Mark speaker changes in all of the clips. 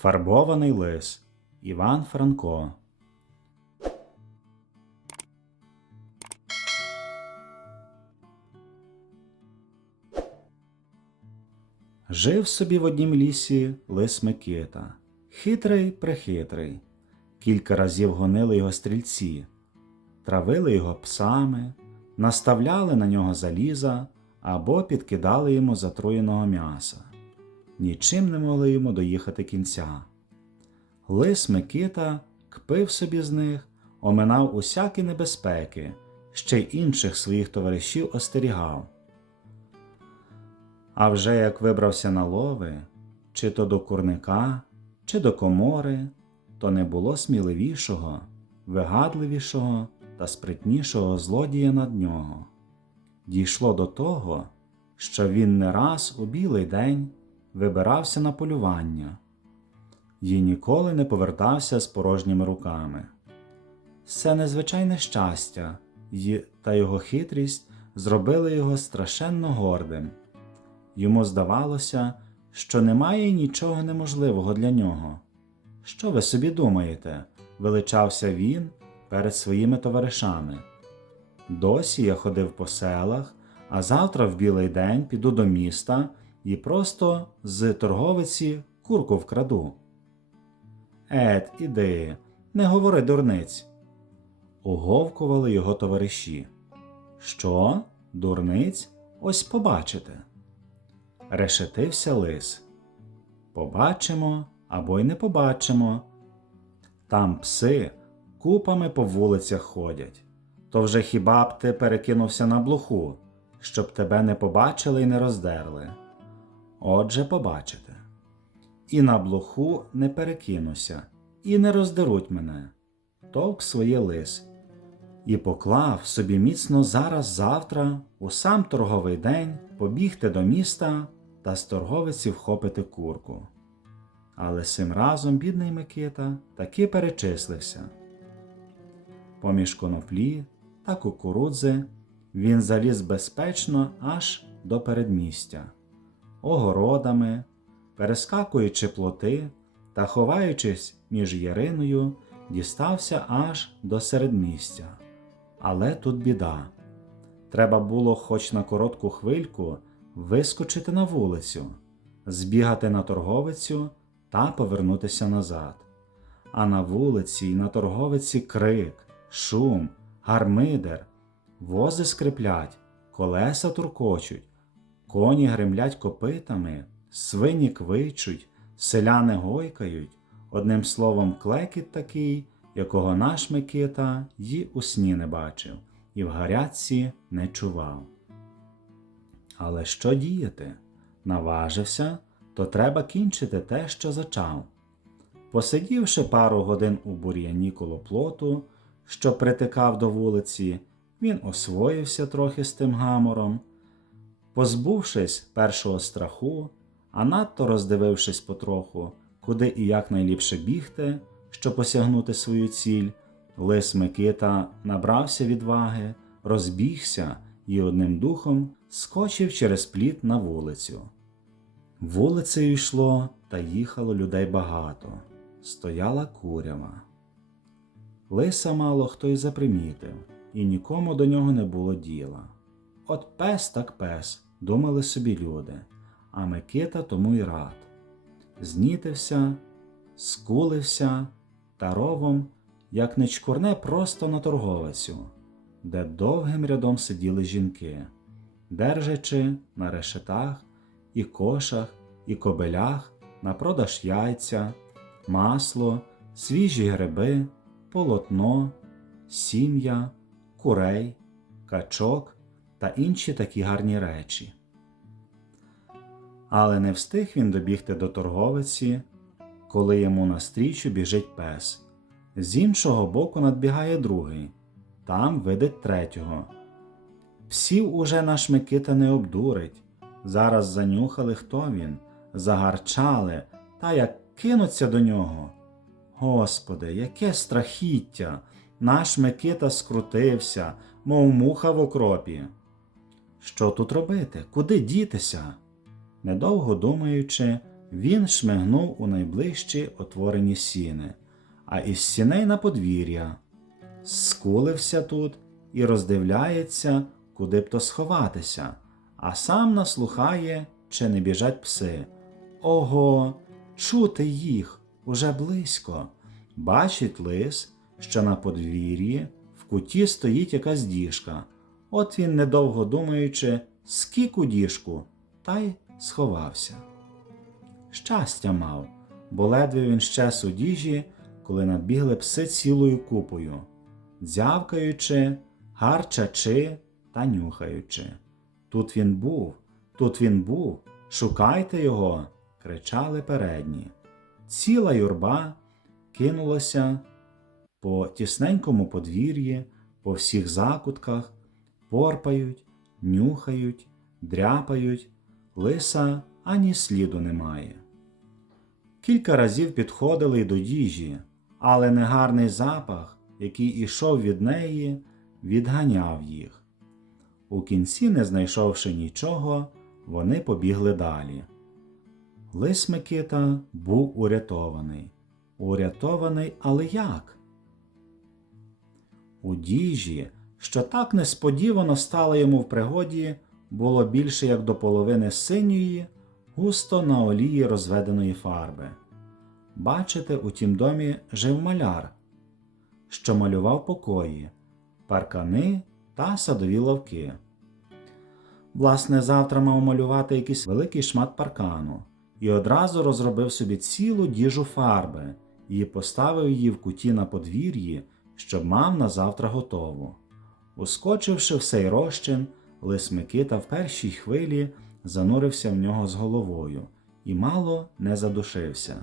Speaker 1: Фарбований лис Іван Франко. Жив собі в однім лісі лис Микита, хитрий прихитрий. Кілька разів гонили його стрільці, травили його псами, наставляли на нього заліза або підкидали йому затруєного м'яса. Нічим не могли йому доїхати кінця. Лис Микита кпив собі з них, оминав усякі небезпеки, ще й інших своїх товаришів остерігав. А вже як вибрався на лови, чи то до курника, чи до комори, то не було сміливішого, вигадливішого та спритнішого злодія над нього. Дійшло до того, що він не раз у білий день вибирався на полювання і ніколи не повертався з порожніми руками. Це незвичайне щастя й та його хитрість зробили його страшенно гордим. Йому здавалося, що немає нічого неможливого для нього. Що ви собі думаєте? величався він перед своїми товаришами. Досі я ходив по селах, а завтра в білий день піду до міста і просто з торговиці курку вкраду. Ед, іди, не говори дурниць. Уговкували його товариші. Що, дурниць? Ось побачите. Решетився лис. Побачимо або й не побачимо. Там пси купами по вулицях ходять. То вже хіба б ти перекинувся на блоху, щоб тебе не побачили і не роздерли. Отже, побачите. І на блоху не перекинуся, і не роздеруть мене. Товк своє лис. І поклав собі міцно зараз завтра, у сам торговий день, побігти до міста та з торговиці вхопити курку. Але цим разом бідний Микита таки перечислився. Поміж коноплі та кукурудзи він заліз безпечно аж до передмістя, огородами, перескакуючи плоти та ховаючись між яриною, дістався аж до середмістя. Але тут біда. Треба було хоч на коротку хвильку вискочити на вулицю, збігати на торговицю та повернутися назад. А на вулиці й на торговиці крик, шум, гармидер, вози скриплять, колеса туркочуть, коні гремлять копитами, свині квичуть, селяни гойкають, одним словом, клекіт такий, якого наш Микита й у сні не бачив, і в гарячці не чував. Але що діяти? Наважився, то треба кінчити те, що зачав. Посидівши пару годин у бур'яні коло плоту, що притикав до вулиці, він освоївся трохи з тим гамором. Позбувшись першого страху, а надто роздивившись потроху, куди і як найліпше бігти, щоб посягнути свою ціль, лис Микита набрався відваги, розбігся і одним духом скочив через пліт на вулицю. Вулицею йшло та їхало людей багато, стояла курява. Лиса мало хто й запримітив, і нікому до нього не було діла. От пес так пес, думали собі люди, а Микита тому й рад. Знітився, скулився та ровом, як не чкурне просто на торговицю, де довгим рядом сиділи жінки, держачи на решетах і кошах, і кобелях на продаж яйця, масло, свіжі гриби, полотно, сім'я, курей, качок та інші такі гарні речі. Але не встиг він добігти до торговиці, коли йому навстрічу біжить пес. З іншого боку надбігає другий, там видить третього. Псів уже наш Микита не обдурить. Зараз занюхали, хто він, загарчали, та як кинуться до нього. Господи, яке страхіття! Наш Микита скрутився, мов муха в окропі. Що тут робити? Куди дітися? Недовго думаючи, він шмигнув у найближчі отворені сіни, а із сіней на подвір'я. Скулився тут і роздивляється, куди б то сховатися, а сам наслухає, чи не біжать пси. Ого, чути їх уже близько. Бачить лис, що на подвір'ї в куті стоїть якась діжка. От він, недовго думаючи, скік у діжку, та й сховався. Щастя мав, бо ледве він щез у діжі, коли надбігли пси цілою купою, дзявкаючи, гарчачи та нюхаючи. Тут він був, тут він був, шукайте його, кричали передні. Ціла юрба кинулася по тісненькому подвір'ї, по всіх закутках, порпають, нюхають, дряпають, лиса ані сліду немає. Кілька разів підходили до діжі, але негарний запах, який ішов від неї, відганяв їх. У кінці, не знайшовши нічого, вони побігли далі. Лис Микита був урятований. Урятований, але як? У діжі, що так несподівано стала йому в пригоді, було більше як до половини синьої, густо на олії розведеної фарби. Бачите, у тім домі жив маляр, що малював покої, паркани та садові лавки. Власне, завтра мав малювати якийсь великий шмат паркану і одразу розробив собі цілу діжу фарби і поставив її в куті на подвір'ї, щоб мав на завтра готову. Ускочивши в сей розчин, лис Микита в першій хвилі занурився в нього з головою і мало не задушився.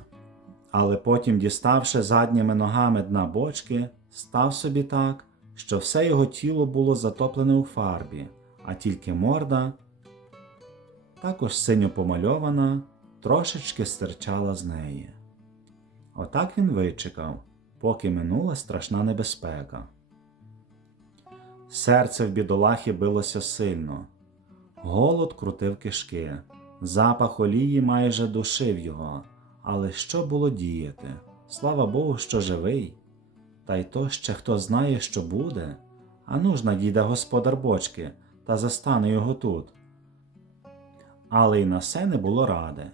Speaker 1: Але потім, діставши задніми ногами дна бочки, став собі так, що все його тіло було затоплене у фарбі, а тільки морда, також синьо помальована, трошечки стирчала з неї. Отак він вичекав, поки минула страшна небезпека. Серце в бідолахі билося сильно, голод крутив кишки, запах олії майже душив його, але що було діяти? Слава Богу, що живий. Та й то ще хто знає, що буде, а ну ж надійде господар бочки та застане його тут. Але й на все не було ради.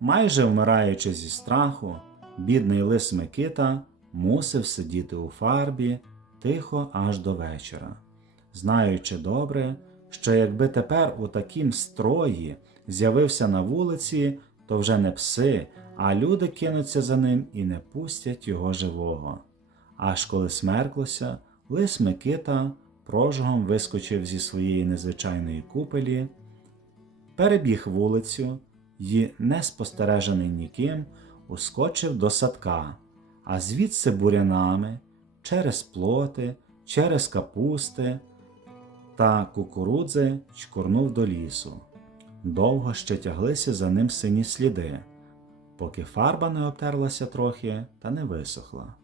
Speaker 1: Майже вмираючи зі страху, бідний лис Микита мусив сидіти у фарбі тихо аж до вечора, знаючи добре, що якби тепер у такім строї з'явився на вулиці, то вже не пси, а люди кинуться за ним і не пустять його живого. Аж коли смерклося, лис Микита прожогом вискочив зі своєї незвичайної купелі, перебіг вулицю і, не спостережений ніким, ускочив до садка, а звідси бурянами, через плоти, через капусти та кукурудзи чкурнув до лісу. Довго ще тяглися за ним сині сліди, поки фарба не обтерлася трохи та не висохла.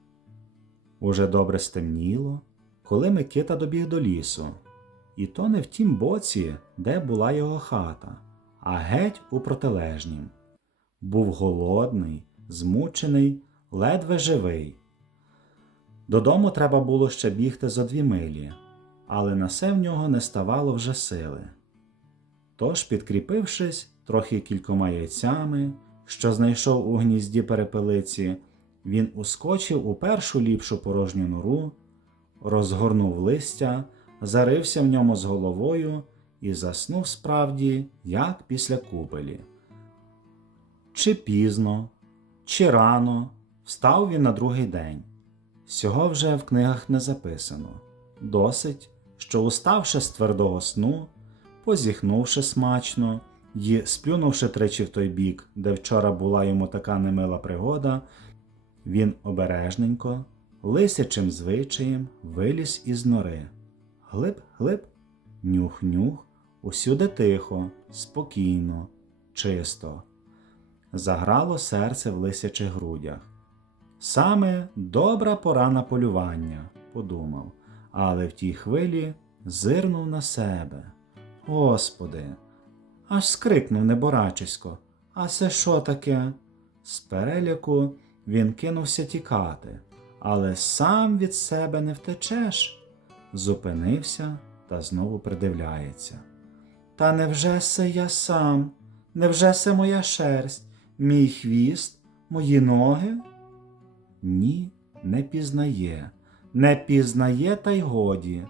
Speaker 1: Уже добре стемніло, коли Микита добіг до лісу, і то не в тім боці, де була його хата, а геть у протилежнім. Був голодний, змучений, ледве живий. Додому треба було ще бігти за дві милі, але на все в нього не ставало вже сили. Тож, підкріпившись трохи кількома яйцями, що знайшов у гнізді перепелиці, він ускочив у першу ліпшу порожню нору, розгорнув листя, зарився в ньому з головою і заснув справді, як після купелі. Чи пізно, чи рано встав він на другий день. Цього вже в книгах не записано. Досить, що, уставши з твердого сну, позіхнувши смачно і сплюнувши тричі в той бік, де вчора була йому така немила пригода, він обережненько, лисячим звичаєм виліз із нори. Глиб, глиб, нюх-нюх, усюди тихо, спокійно, чисто. Заграло серце в лисячих грудях. Саме добра пора на полювання, подумав, але в тій хвилі зирнув на себе. Господи, аж скрикнув неборачисько. А це що таке? З переляку він кинувся тікати, але сам від себе не втечеш. Зупинився та знову придивляється. Та невже се я сам? Невже се моя шерсть, мій хвіст, мої ноги? Ні, не пізнає, не пізнає та й годі.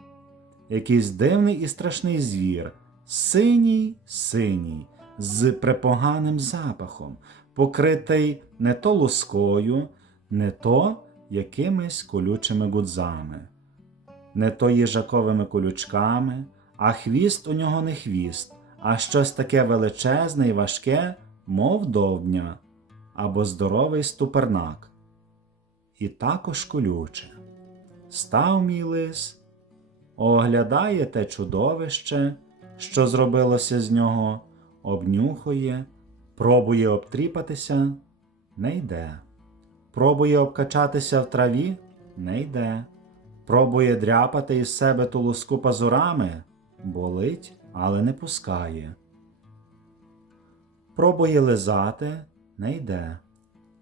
Speaker 1: Якийсь дивний і страшний звір, синій, синій, з препоганим запахом, покритий не то лускою, не то якимись колючими гудзами, не то їжаковими колючками, а хвіст у нього не хвіст, а щось таке величезне і важке, мов довбня, або здоровий ступернак. І також колюче. Став мій лис, оглядає те чудовище, що зробилося з нього, обнюхує, пробує обтріпатися, не йде. Пробує обкачатися в траві, не йде. Пробує дряпати із себе ту луску пазурами, болить, але не пускає. Пробує лизати, не йде.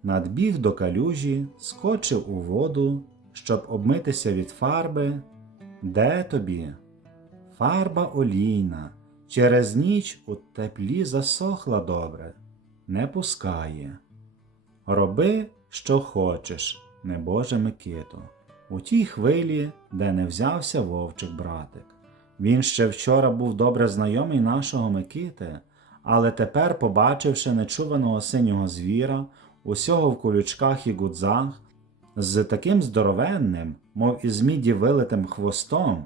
Speaker 1: Надбіг до калюжі, скочив у воду, щоб обмитися від фарби. Де тобі? Фарба олійна, через ніч у теплі засохла добре, не пускає. Роби, що хочеш, небоже Микито, у тій хвилі, де не взявся вовчик братик. Він ще вчора був добре знайомий нашого Микити, але тепер, побачивши нечуваного синього звіра, усього в колючках і гудзах, з таким здоровенним, мов із міді вилитим хвостом,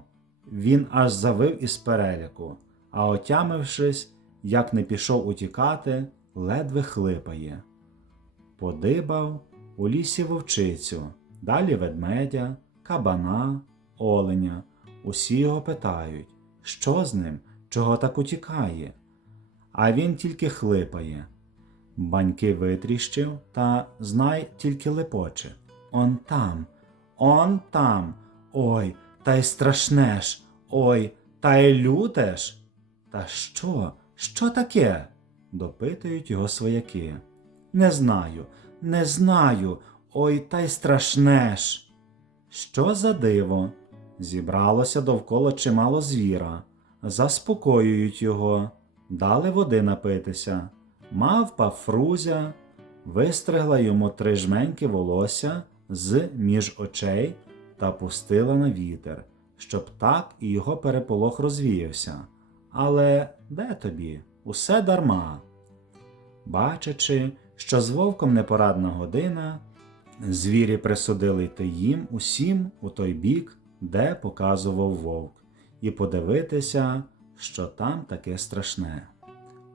Speaker 1: він аж завив із переляку, а отямившись, як не пішов утікати, ледве хлипає. Подибав у лісі вовчицю, далі ведмедя, кабана, оленя. Усі його питають, що з ним, чого так утікає. А він тільки хлипає. Баньки витріщив та, знай, тільки лепоче. Он там, он там. Ой, та й страшне ж, ой, та й люте ж. Та що? Що таке? допитують його свояки. Не знаю, не знаю, ой, та й страшне ж. Що за диво? Зібралося довкола чимало звіра, заспокоюють його, дали води напитися. Мавпа Фрузя вистригла йому три жменьки волосся з між очей та пустила на вітер, щоб так і його переполох розвіявся. Але де тобі? Усе дарма. Бачачи, що з вовком непорадна година, звірі присудили йти їм усім у той бік, де показував вовк, і подивитися, що там таке страшне.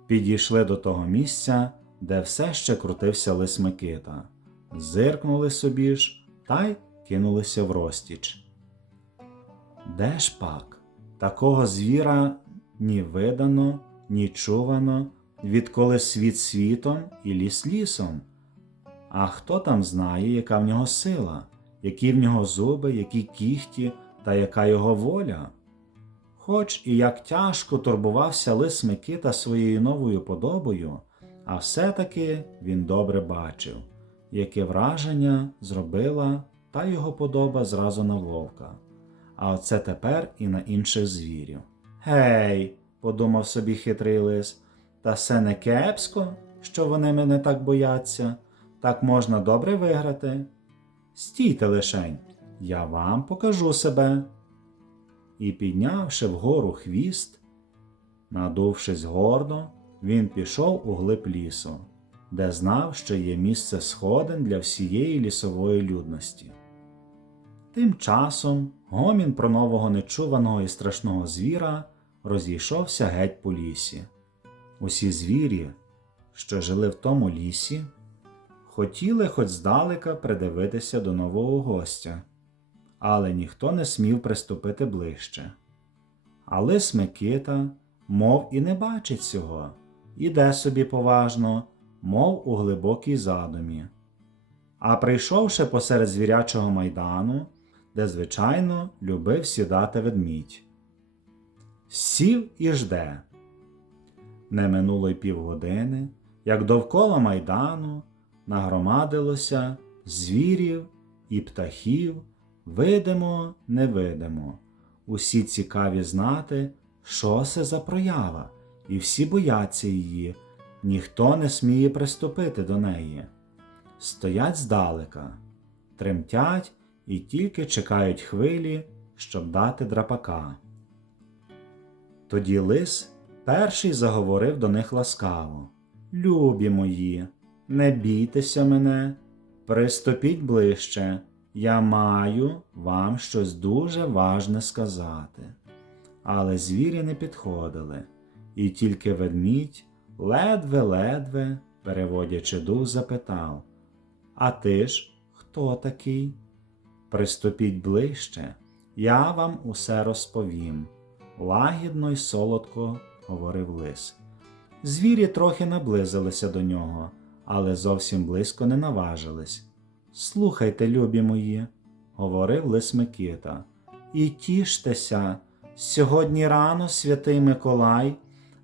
Speaker 1: Підійшли до того місця, де все ще крутився лис Микита, зиркнули собі ж та й кинулися в розтіч. Де ж пак? Такого звіра ні видано, ні чувано, відколи світ світом і ліс лісом. А хто там знає, яка в нього сила, які в нього зуби, які кіхті та яка його воля? Хоч і як тяжко турбувався лис Микита своєю новою подобою, а все-таки він добре бачив, яке враження зробила та його подоба зразу на вовка, а оце тепер і на інших звірів. Гей, подумав собі хитрий лис, та все не кепсько, що вони мене так бояться, так можна добре виграти. Стійте лишень, я вам покажу себе. І піднявши вгору хвіст, надувшись гордо, він пішов у глиб лісу, де знав, що є місце сходин для всієї лісової людності. Тим часом гомін про нового нечуваного і страшного звіра розійшовся геть по лісі. Усі звірі, що жили в тому лісі, хотіли хоч здалека придивитися до нового гостя, але ніхто не смів приступити ближче. А лис Микита, мов і не бачить цього, іде собі поважно, мов у глибокій задумі. А прийшовши посеред звірячого майдану, де, звичайно, любив сідати ведмідь. Сів і жде. Не минуло й півгодини, як довкола майдану нагромадилося звірів і птахів, видимо, невидимо. Усі цікаві знати, що це за проява, і всі бояться її, ніхто не сміє приступити до неї. Стоять здалека, тремтять і тільки чекають хвилі, щоб дати драпака. Тоді лис перший заговорив до них ласкаво. Любі мої, не бійтеся мене, приступіть ближче, я маю вам щось дуже важне сказати. Але звірі не підходили, і тільки ведмідь, ледве-ледве, переводячи дух, запитав А ти ж хто такий? Приступіть ближче, я вам усе розповім, лагідно й солодко говорив лис. Звірі трохи наблизилися до нього, але зовсім близько не наважились. Слухайте, любі мої, говорив лис Микита, і тіштеся. Сьогодні рано святий Миколай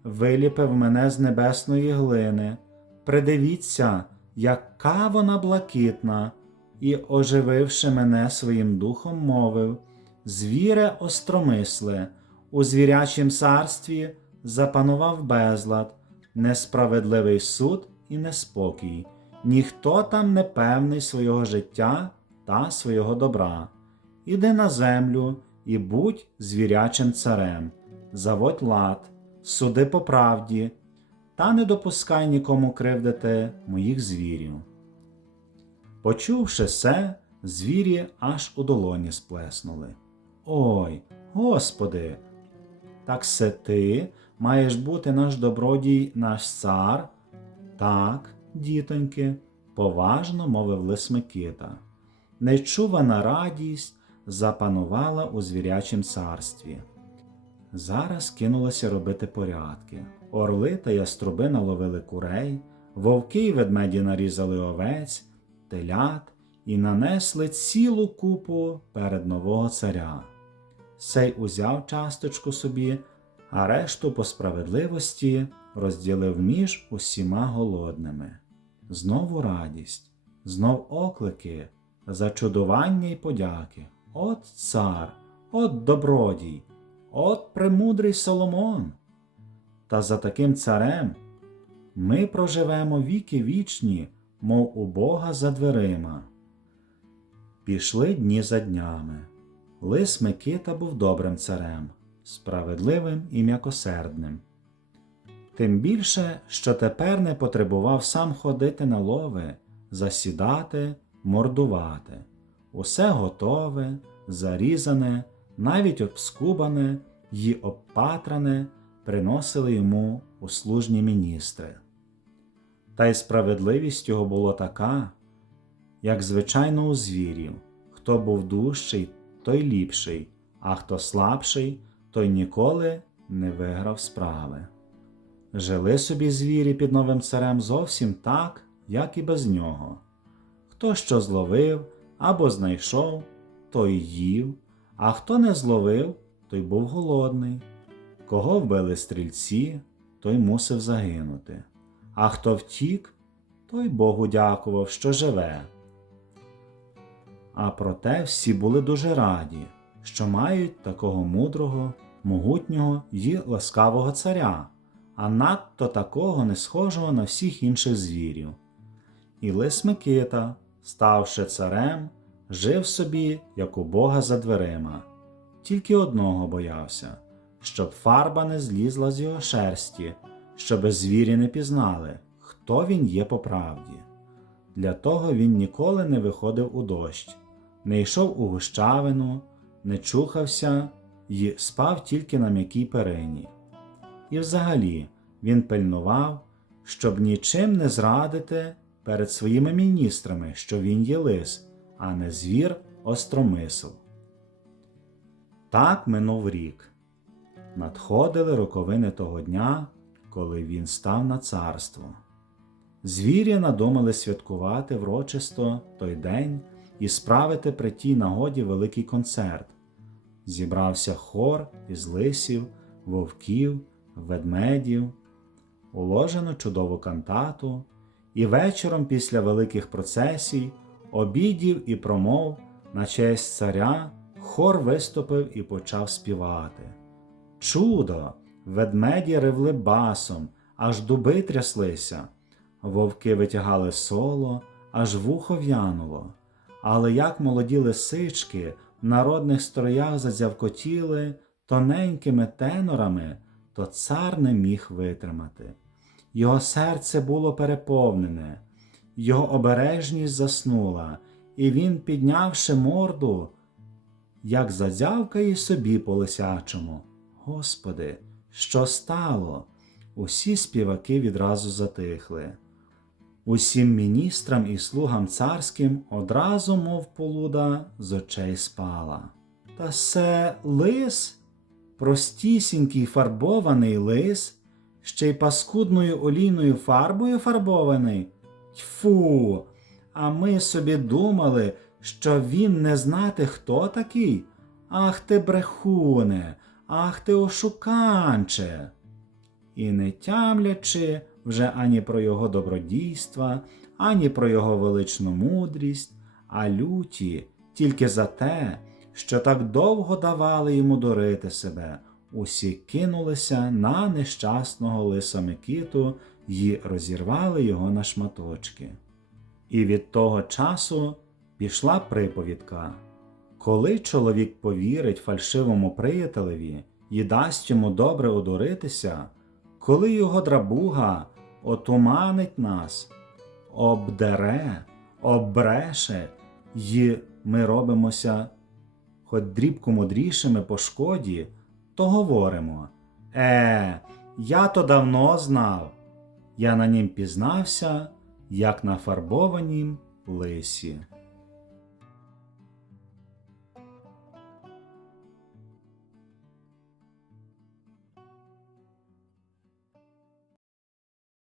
Speaker 1: виліпив мене з небесної глини. Придивіться, яка вона блакитна, і, ожививши мене своїм духом, мовив Звіре остромисле, у звірячім царстві запанував безлад, несправедливий суд і неспокій. Ніхто там не певний свого життя та свого добра. Іди на землю і будь звірячим царем, заводь лад, суди по правді, та не допускай нікому кривдити моїх звірів. Почувши се, звірі аж у долоні сплеснули. Ой, Господи, так се ти маєш бути наш добродій, наш цар? Так, дітоньки, поважно мовив лис Микита. Нечувана радість запанувала у звірячім царстві. Зараз кинулося робити порядки. Орли та яструби наловили курей, вовки й ведмеді нарізали овець, телят і нанесли цілу купу перед нового царя. Сей узяв часточку собі, а решту по справедливості розділив між усіма голодними. Знову радість, знов оклики, зачудування й подяки. От цар, от добродій, от премудрий Соломон. Та за таким царем ми проживемо віки вічні, мов у Бога за дверима. Пішли дні за днями. Лис Микита був добрим царем, справедливим і м'якосердним. Тим більше, що тепер не потребував сам ходити на лови, засідати, мордувати. Усе готове, зарізане, навіть обскубане й обпатране приносили йому услужні міністри. Та й справедливість його була така, як звичайно у звірів, хто був дужчий, той ліпший, а хто слабший, той ніколи не виграв справи. Жили собі звірі під новим царем зовсім так, як і без нього. Хто що зловив або знайшов, той їв, а хто не зловив, той був голодний. Кого вбили стрільці, той мусив загинути. А хто втік, той Богу дякував, що живе. А проте всі були дуже раді, що мають такого мудрого, могутнього й ласкавого царя, а надто такого не схожого на всіх інших звірів. І лис Микита, ставши царем, жив собі, як у Бога за дверима, тільки одного боявся, щоб фарба не злізла з його шерсті, щоби звірі не пізнали, хто він є по правді. Для того він ніколи не виходив у дощ, не йшов у гущавину, не чухався й спав тільки на м'якій перині. І взагалі він пильнував, щоб нічим не зрадити перед своїми міністрами, що він є лис, а не звір остромисл. Так минув рік. Надходили роковини того дня, коли він став на царство. Звірі надумали святкувати врочисто той день і справити при тій нагоді великий концерт. Зібрався хор із лисів, вовків, ведмедів. уложено чудову кантату, і вечором після великих процесій, обідів і промов на честь царя хор виступив і почав співати. Чудо! Ведмеді ревли басом, аж дуби тряслися, вовки витягали соло, аж вухо в'януло. Але як молоді лисички в народних строях задзявкотіли тоненькими тенорами, то цар не міг витримати. Його серце було переповнене, його обережність заснула, і він, піднявши морду, як задзявкає собі по лисячому. Господи, що стало? Усі співаки відразу затихли. Усім міністрам і слугам царським одразу, мов полуда, з очей спала. Та се лис, простісінький фарбований лис, ще й паскудною олійною фарбою фарбований. Тьфу! А ми собі думали, що він не знати, хто такий. Ах ти брехуне, ах ти ошуканче. І не тямлячи вже ані про його добродійства, ані про його величну мудрість, а люті тільки за те, що так довго давали йому дурити себе, усі кинулися на нещасного лиса Микиту й розірвали його на шматочки. І від того часу пішла приповідка. Коли чоловік повірить фальшивому приятелеві і дасть йому добре одуритися, коли його драбуга отуманить нас, обдере, оббреше, й ми робимося хоч дрібку мудрішими по шкоді, то говоримо Е, я то давно знав, я на нім пізнався, як на фарбованім лисі.